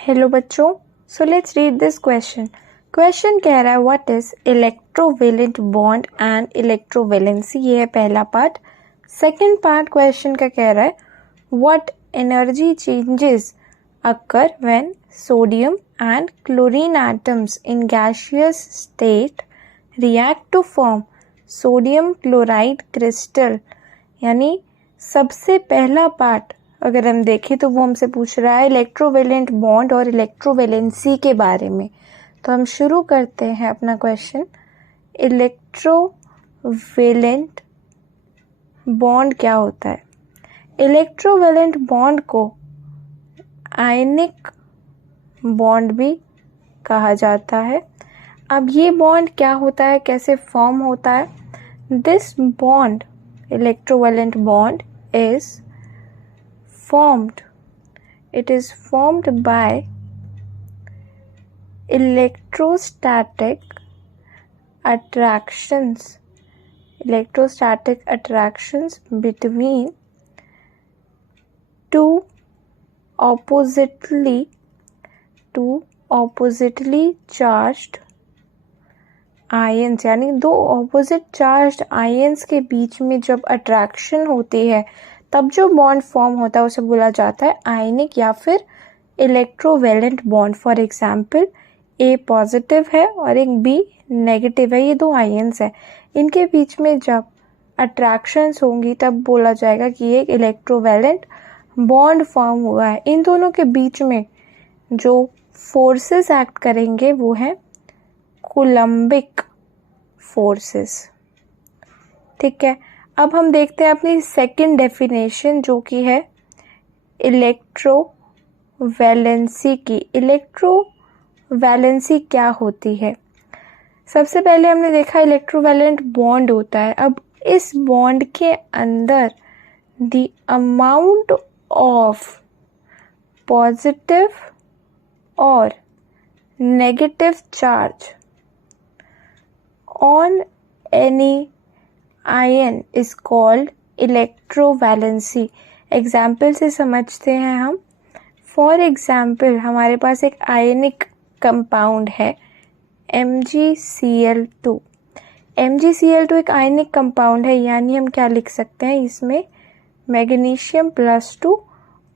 Hello बच्चों, so let's read this question. Question कह रहा है what is electrovalent bond and electrovalency. ये है पहला पार्ट। सेकंड पार्ट क्वेश्चन का कह रहा है what energy changes occur when sodium and chlorine atoms in gaseous state react to form sodium chloride crystal. यानी सबसे पहला पार्ट अगर हम देखें तो वो हमसे पूछ रहा है इलेक्ट्रोवेलेंट बॉन्ड और इलेक्ट्रोवेलेंसी के बारे में। तो हम शुरू करते हैं अपना क्वेश्चन। इलेक्ट्रोवेलेंट बॉन्ड क्या होता है? इलेक्ट्रोवेलेंट बॉन्ड को आयनिक बॉन्ड भी कहा जाता है। अब ये बॉन्ड क्या होता है, कैसे फॉर्म होता है? This bond, electrovalent bond is it is formed by electrostatic attractions between two oppositely charged ions, यानी दो ऑपोजिट चार्ज्ड आयंस के बीच में जब अट्रैक्शन होती है तब जो बॉन्ड फॉर्म होता है उसे बोला जाता है आयनिक या फिर electrovalent bond. For example A positive है और एक बी नेगेटिव है, ये दो आयंस है, इनके बीच में जब अट्रैक्शंस होंगी तब बोला जाएगा कि ये एक इलेक्ट्रोवेलेंट बॉन्ड फॉर्म हुआ है। इन दोनों के बीच में जो फोर्सेस एक्ट करेंगे वो है कूलम्बिक फोर्सेस। ठीक है, अब हम देखते हैं अपनी सेकंड डेफिनेशन जो कि है इलेक्ट्रोवैलेंसी की। इलेक्ट्रोवैलेंसी क्या होती है? सबसे पहले हमने देखा इलेक्ट्रोवैलेंट बॉन्ड होता है। अब इस बॉन्ड के अंदर द अमाउंट ऑफ पॉजिटिव और negative charge on any ion is called electrovalency. Example से समझते हैं हम। फॉर एग्जाम्पल हमारे पास एक आयनिक कंपाउंड है MgCl2। MgCl2 एक आयनिक कंपाउंड है, यानी हम क्या लिख सकते हैं, इसमें मैग्नीशियम +2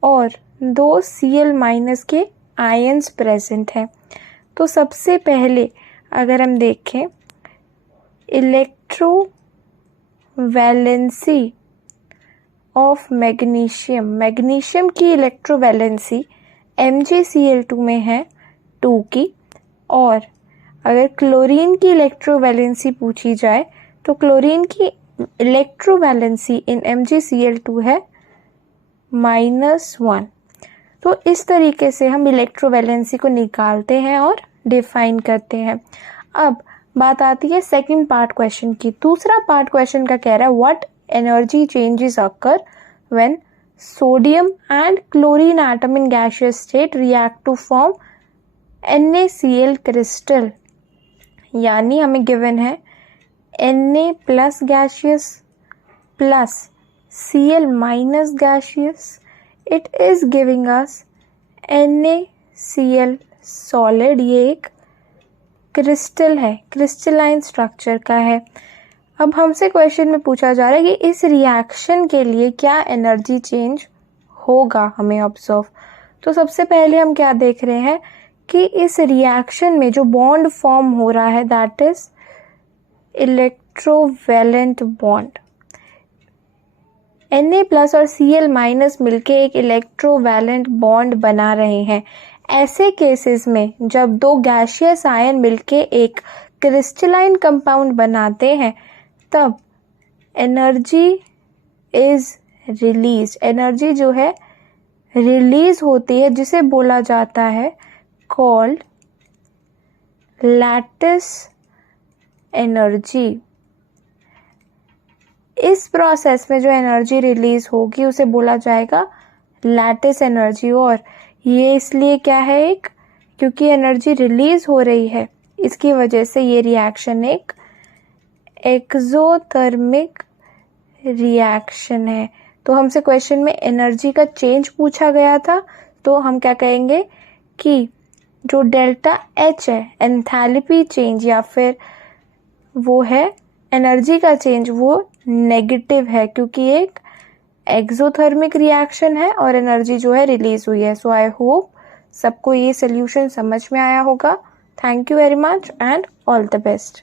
और 2 Cl- के आयंस प्रेजेंट हैं। तो सबसे पहले अगर हम देखें इलेक्ट्रोवैलेंसी ऑफ मैग्नीशियम की इलेक्ट्रोवैलेंसी MgCl2 में है 2 की, और अगर क्लोरीन की इलेक्ट्रोवैलेंसी पूछी जाए तो क्लोरीन की इलेक्ट्रोवैलेंसी इन MgCl2 है -1। तो इस तरीके से हम इलेक्ट्रोवैलेंसी को निकालते हैं और डिफाइन करते हैं। अब बात आती है सेकंड पार्ट क्वेश्चन की। दूसरा पार्ट क्वेश्चन का कह रहा है what energy changes occur when sodium and chlorine atom in gaseous state react to form NaCl crystal. यानी हमें गिवन है Na+ gaseous plus Cl- gaseous, it is giving us NaCl solid. ये एक crystal है, क्रिस्टलाइन स्ट्रक्चर का है। अब हमसे क्वेश्चन में पूछा जा रहा है कि इस रिएक्शन के लिए क्या एनर्जी चेंज होगा, हमें ऑब्जर्व। तो सबसे पहले हम क्या देख रहे हैं कि इस रिएक्शन में जो बॉन्ड फॉर्म हो रहा है that is electrovalent bond. Na+ और Cl- मिलके एक इलेक्ट्रोवैलेंट बॉन्ड बना रहे हैं। ऐसे केसेस में जब दो गैसियस आयन मिलके एक क्रिस्टलाइन कंपाउंड बनाते हैं तब एनर्जी इज रिलीज, एनर्जी जो है रिलीज होती है, जिसे बोला जाता है कॉल्ड लैटिस एनर्जी। इस प्रोसेस में जो एनर्जी रिलीज होगी उसे बोला जाएगा लैटिस एनर्जी। और ये इसलिए क्या है, एक क्योंकि एनर्जी रिलीज हो रही है, इसकी वजह से ये रिएक्शन एक एक्सोथर्मिक रिएक्शन है। तो हमसे क्वेश्चन में एनर्जी का चेंज पूछा गया था, तो हम क्या कहेंगे कि जो डेल्टा H है एंथैल्पी चेंज या फिर वो है एनर्जी का चेंज, वो नेगेटिव है क्योंकि एक एक्सोथर्मिक रिएक्शन है और एनर्जी जो है रिलीज हुई है। सो आई होप सबको ये सोल्यूशन समझ में आया होगा। Thank you very much and all the best.